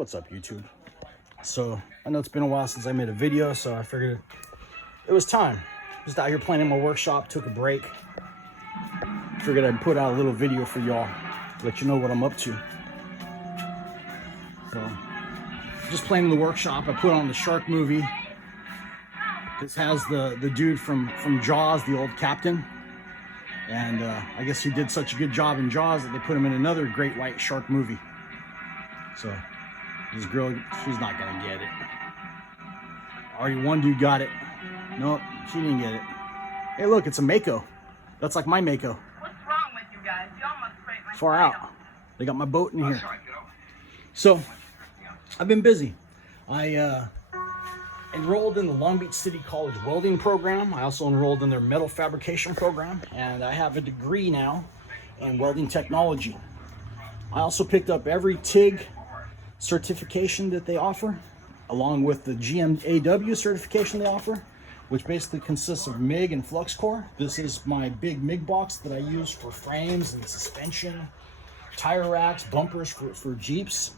What's up, YouTube? So I know it's been a while since I made a video, so I figured it was time. Just out here playing in my workshop, took a break. Figured I'd put out a little video for y'all, let you know what I'm up to. So just playing in the workshop. I put on the shark movie. This has the dude from Jaws, the old captain. And I guess he did such a good job in Jaws that they put him in another great white shark movie. So this girl, she's not gonna get it. Already one dude got it. No, she didn't get it. Hey, look, it's a Mako. That's like my Mako. What's wrong with you guys? Y'all must break my Far out. They got my boat in here. So I've been busy. I enrolled in the Long Beach City College welding program. I also enrolled in their metal fabrication program, and I have a degree now in welding technology. I also picked up every TIG certification that they offer, along with the GMAW certification they offer, which basically consists of MIG and flux core. This is my big MIG box that I use for frames and suspension, tire racks, bumpers for Jeeps.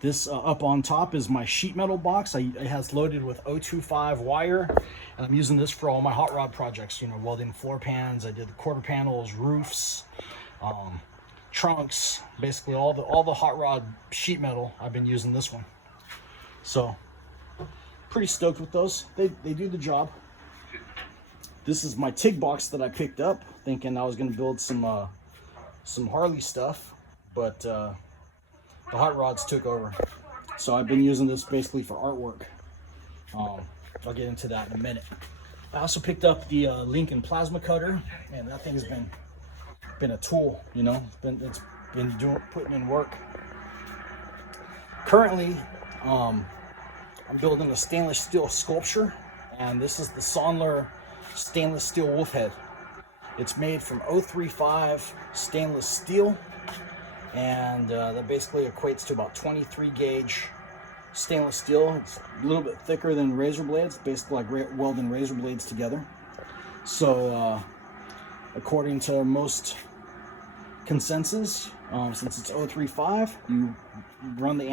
This up on top is my sheet metal box. It has loaded with 025 wire, and I'm using this for all my hot rod projects, you know, welding floor pans. I did the quarter panels, roofs, trunks, basically all the hot rod sheet metal. I've been using this one, so pretty stoked with those. They do the job. This is my TIG box that I picked up, thinking I was going to build some Harley stuff, but the hot rods took over. So I've been using this basically for artwork. I'll get into that in a minute. I also picked up the Lincoln plasma cutter, and that thing's been a tool, you know. It's been putting in work. Currently, I'm building a stainless steel sculpture, and this is the Sondler stainless steel wolf head. It's made from 035 stainless steel, and that basically equates to about 23 gauge stainless steel. It's a little bit thicker than razor blades, basically like welding razor blades together. So according to most consensus, since it's 035, you run the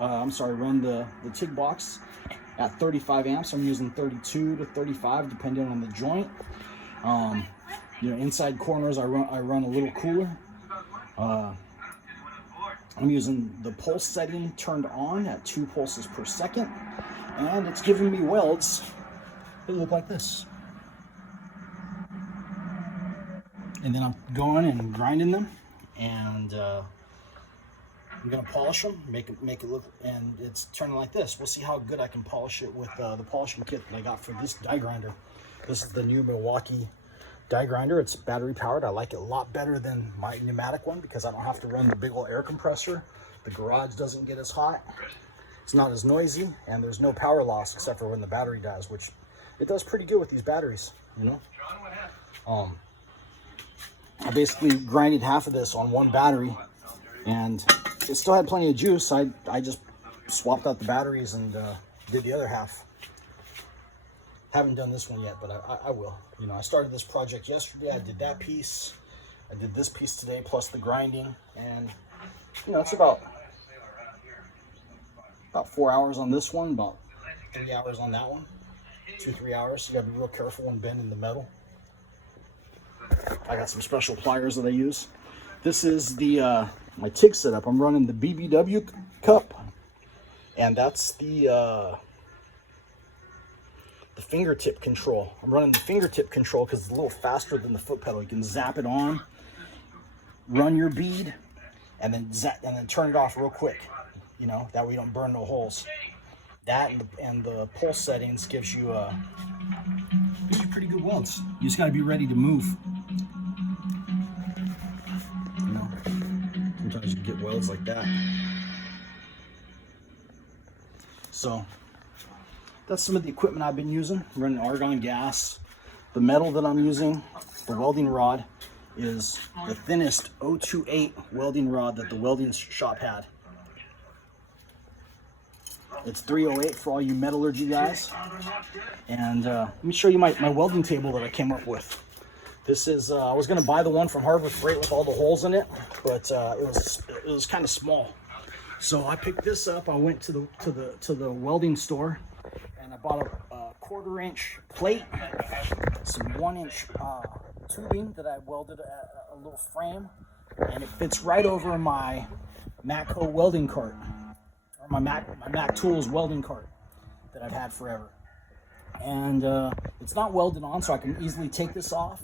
run the TIG box at 35 amps. I'm using 32 to 35 depending on the joint. You know, inside corners I run a little cooler. I'm using the pulse setting turned on at 2 pulses per second, and it's giving me welds that look like this. And then I'm going and grinding them, and I'm gonna polish them, make it look, and it's turning like this. We'll see how good I can polish it with the polishing kit that I got for this die grinder. This is the new Milwaukee die grinder. It's battery powered. I like it a lot better than my pneumatic one because I don't have to run the big old air compressor. The garage doesn't get as hot. It's not as noisy, and there's no power loss except for when the battery dies, which it does pretty good with these batteries, you know. I basically grinded half of this on one battery, and it still had plenty of juice. I just swapped out the batteries and did the other half. Haven't done this one yet, but I will. You know, I started this project yesterday. I did that piece. I did this piece today, plus the grinding. And, you know, it's about 4 hours on this one, about 3 hours on that one. 2-3 hours. You gotta be real careful when bending the metal. I got some special pliers that I use. This is the my TIG setup. I'm running the BBW cup, and that's the fingertip control. I'm running the fingertip control because it's a little faster than the foot pedal. You can zap it on, run your bead, and then turn it off real quick. You know, that way you don't burn no holes. That and the pulse settings gives you pretty good welds. You just got to be ready to move. You know, sometimes you get welds like that. So that's some of the equipment I've been using. I'm running argon gas. The metal that I'm using, the welding rod, is the thinnest 028 welding rod that the welding shop had. It's 308 for all you metallurgy guys. And let me show you my welding table that I came up with. This is I was gonna buy the one from Harbor Freight with all the holes in it, but it was kind of small. So I picked this up. I went to the welding store, and I bought a 1/4-inch plate, some 1-inch tubing that I welded a little frame, and it fits right over my Matco welding cart, or my Mac Tools welding cart that I've had forever. And it's not welded on, so I can easily take this off,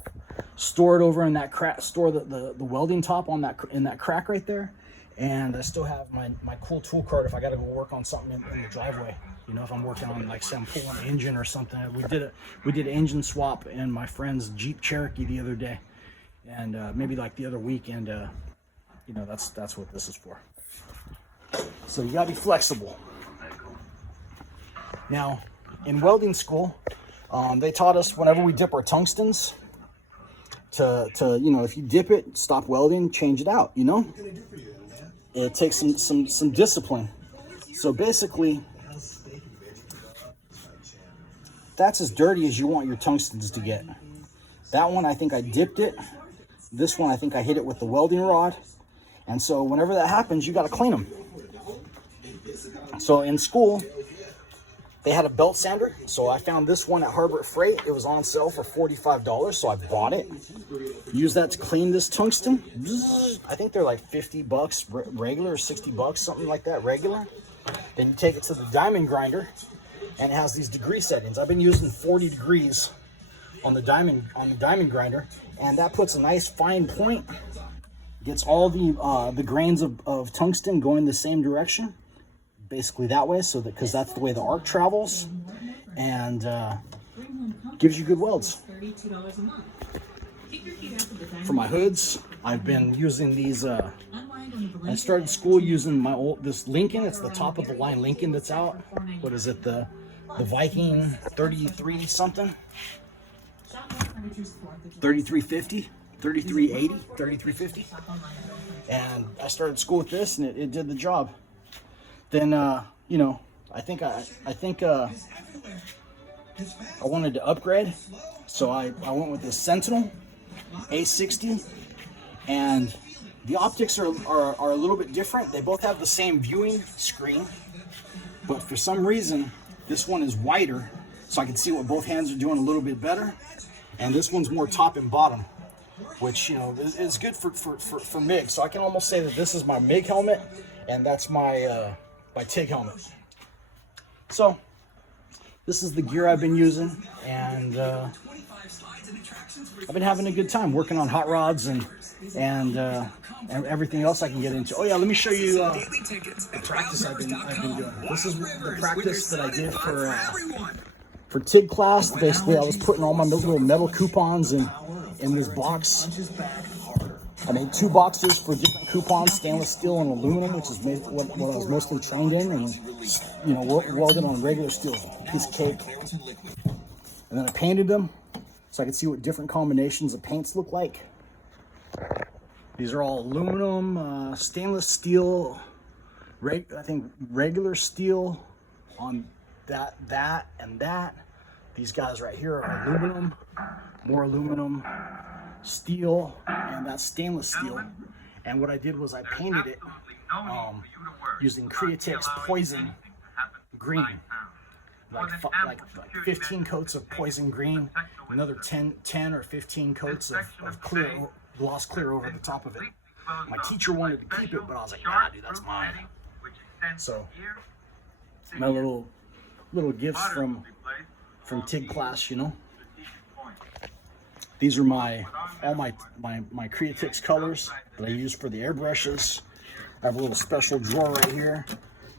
store it over in that crack, store the welding top on in that crack right there. And I still have my cool tool cart if I got to go work on something in the driveway. You know, if I'm working on, like, say I'm pulling an engine or something. We did an engine swap in my friend's Jeep Cherokee the other day, and maybe like the other week. And you know, that's what this is for. So you gotta be flexible. Now, in welding school, they taught us whenever we dip our tungstens to you know, if you dip it, stop welding, change it out. You know, it takes some discipline. So basically, that's as dirty as you want your tungstens to get. That one, I think I dipped it. This one, I think I hit it with the welding rod. And so whenever that happens, you got to clean them. So in school, they had a belt sander. So I found this one at Harbor Freight. It was on sale for $45, so I bought it. Use that to clean this tungsten. I think they're like $50 regular, or $60, something like that, regular. Then you take it to the diamond grinder, and it has these degree settings. I've been using 40 degrees on the diamond grinder, and that puts a nice fine point. Gets all the grains of tungsten going the same direction, basically that way, so that, because that's the way the arc travels, and gives you good welds. For my hoods, I've been using these. I started school using this Lincoln. It's the top of the line Lincoln that's out. What is it? The Viking 33 something, 3350, 3380, 3350. And I started school with this, and it did the job. Then you know, I think I wanted to upgrade, so I went with this Sentinel A60, and the optics are a little bit different. They both have the same viewing screen, but for some reason this one is wider, so I can see what both hands are doing a little bit better, and this one's more top and bottom, which, you know, is good for MIG. So I can almost say that this is my MIG helmet, and that's my my TIG helmet. So this is the gear I've been using, and I've been having a good time working on hot rods and everything else I can get into. Oh yeah, let me show you the practice I've been doing. This is the practice that I did for TIG class. Basically, I was putting all my little metal coupons in this box. I made 2 boxes for different coupons, stainless steel and aluminum, which is what I was mostly trained in, and, you know, welded on regular steel, piece of cake. And then I painted them so I could see what different combinations of paints look like. These are all aluminum, stainless steel, I think regular steel on that and that. These guys right here are aluminum, more aluminum, steel, and that's stainless steel. And what I did was I painted it using Creatix Poison Green, like 15 coats of Poison Green, another 10 or 15 coats of clear, gloss clear over the top of it. My teacher wanted to keep it, but I was like, nah, dude, that's mine. So my little gifts from TIG class, you know. These are all my Creatix colors that I use for the airbrushes. I have a little special drawer right here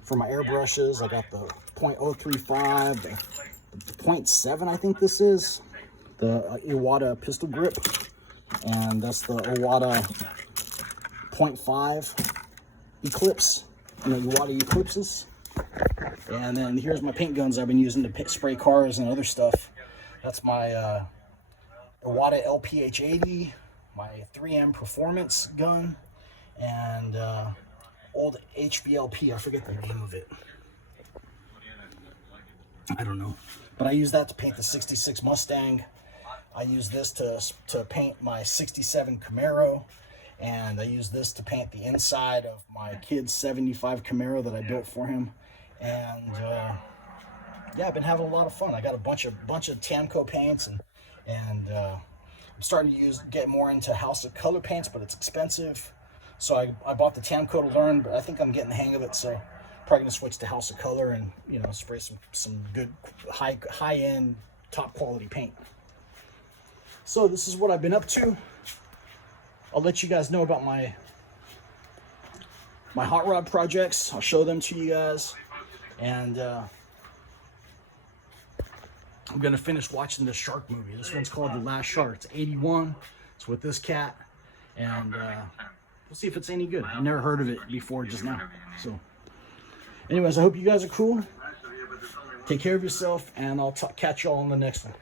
for my airbrushes. I got the .035, the .7, I think this is, the Iwata pistol grip, and that's the Iwata .5 Eclipse, you know, Iwata Eclipses. And then here's my paint guns I've been using to spray cars and other stuff. That's my Iwata LPH80, my 3M Performance gun, and old HVLP, I forget the name of it. I don't know. But I use that to paint the 66 Mustang. I use this to paint my 67 Camaro, and I use this to paint the inside of my kid's 75 Camaro that I built for him. And yeah, I've been having a lot of fun. I got a bunch of Tamco paints, and I'm starting to get more into House of Color paints, but it's expensive. So I bought the Tamco to learn, but I think I'm getting the hang of it. So probably gonna switch to House of Color and, you know, spray some good high end top quality paint. So this is what I've been up to. I'll let you guys know about my hot rod projects. I'll show them to you guys, and I'm gonna finish watching the shark movie. This one's called The Last Shark. It's 81. It's with this cat, and we'll see if it's any good. I've never heard of it before just now. So anyways, I hope you guys are cool. Take care of yourself, and I'll catch y'all on the next one.